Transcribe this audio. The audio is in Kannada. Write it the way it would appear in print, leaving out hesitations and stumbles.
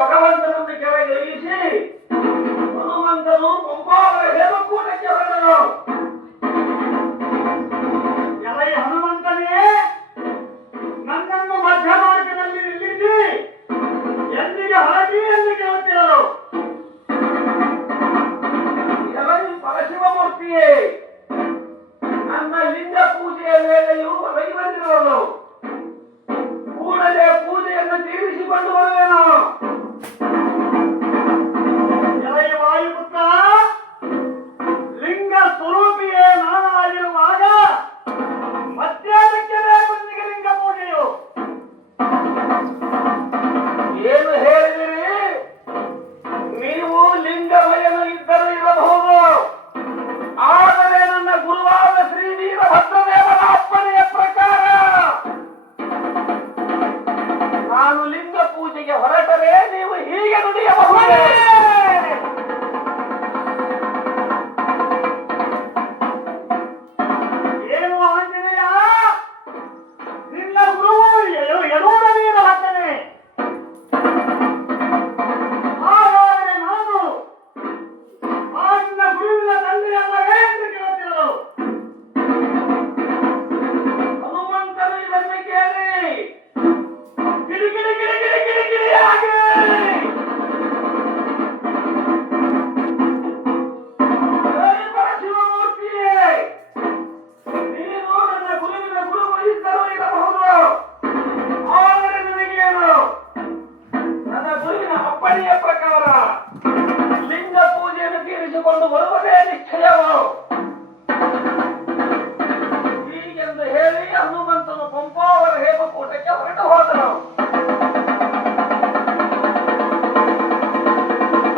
ಭಗವಂತನನ್ನು ಕೆಳಗೆ ಇಳಿಸಿ ಹನುಮಂತನು ಪಂಪಾವರ ಹೇಮಕೂಟಕ್ಕೆ ಹೊರಟನು. ಎಲೈ ಹನುಮಂತನೇ, ನನ್ನನ್ನು ಮಧ್ಯ ಮಾರ್ಗದಲ್ಲಿ ನಿಲ್ಲಿಸಿ ಎಂದಿಗೆ ಹೊರಟಿ ಎಂದು ಕೇಳುತ್ತಿರಲು. ಎಲೈ ಪರಶಿವಮೂರ್ತಿಯೇ, ನನ್ನ ಲಿಂಗ ಪೂಜೆಯ ವೇಳೆಯು ಒದಗಿ ಬಂದಿರುವುದು. ಕೂಡಲೇ ಪೂಜೆಯನ್ನು ತೀರಿಸಿಕೊಂಡು ಬರುವೆನು. ಎಲೈ ವಾಯುಪುತ್ರ, ಲಿಂಗ ಸ್ವರೂಪಿಯೇ ನಾನಾಗಿರುವಾಗ ಮತ್ತೇನಕ್ಕೆ ಬೇಕು ನಿನಗೆ ಲಿಂಗ ಪೂಜೆಯು? ಏನು ಹೇಳಿದಿರಿ? ನೀವು ಲಿಂಗಮಯನು ಇದ್ದರೂ ಇರಬಹುದು, ಆದರೆ ನನ್ನ ಗುರುವಾದ ಶ್ರೀ ವೀರಭದ್ರದೇವರ ಅಪ್ಪಣೆಯ ಪ್ರಕಾರ ನಾನು ಲಿಂಗ ಪೂಜೆಗೆ ಹೊರಟರೆ ನೀವು ಹೀಗೆ ನುಡಿಯಬಹುದು.